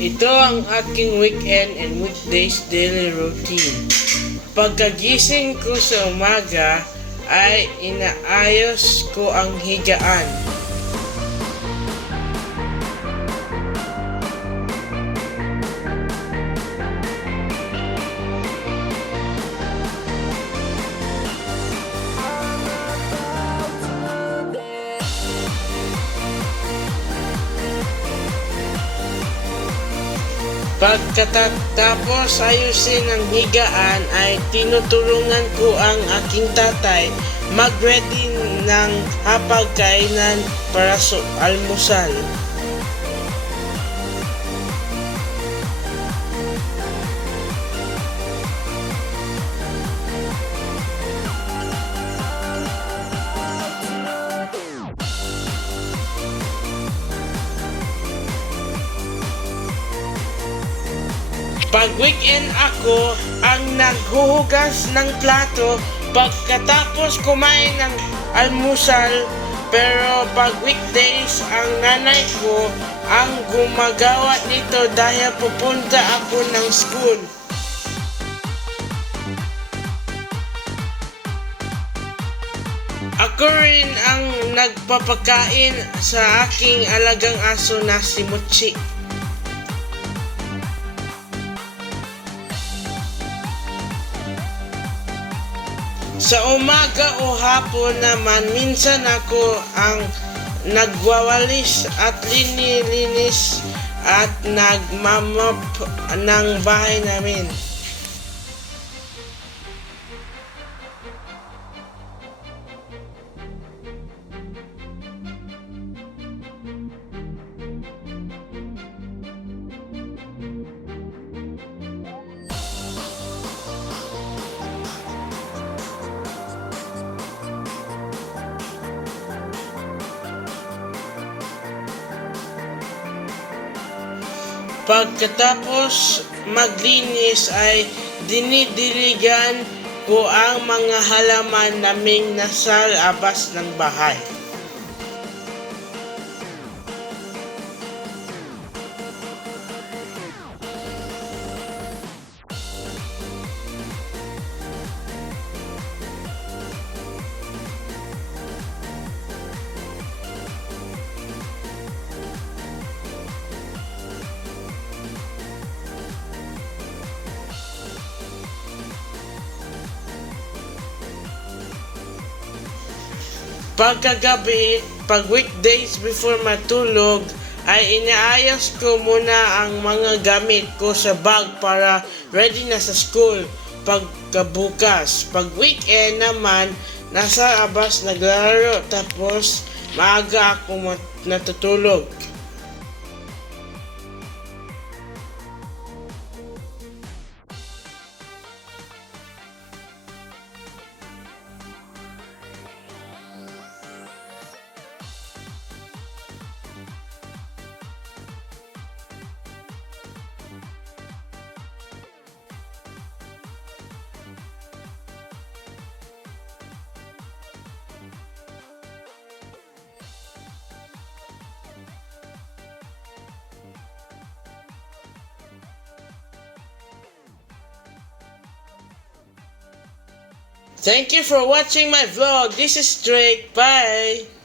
Ito ang aking weekend and weekdays daily routine. Pagkagising ko sa umaga ay inaayos ko ang higaan. Pagkatapos ayusin ang higaan ay tinutulungan ko ang aking tatay mag-ready ng hapagkainan para sa almusal. Pag weekend ako ang naghuhugas ng plato pagkatapos kumain ng almusal, pero pag weekdays ang nanay ko ang gumagawa nito dahil pupunta ako ng school. Ako rin ang nagpapakain sa aking alagang aso na si Mochi. Sa umaga o hapon naman, minsan ako ang nagwawalis at linilinis at nagmamop ng bahay namin. Pagkatapos maglinis ay dinidiligan ko ang mga halaman naming nasa labas ng bahay. Pagkagabi, pag weekdays before matulog, ay inaayos ko muna ang mga gamit ko sa bag para ready na sa school pagkabukas. Pag weekend naman, nasa labas naglaro tapos maaga ako natutulog. Thank you for watching my vlog. This is Drake. Bye.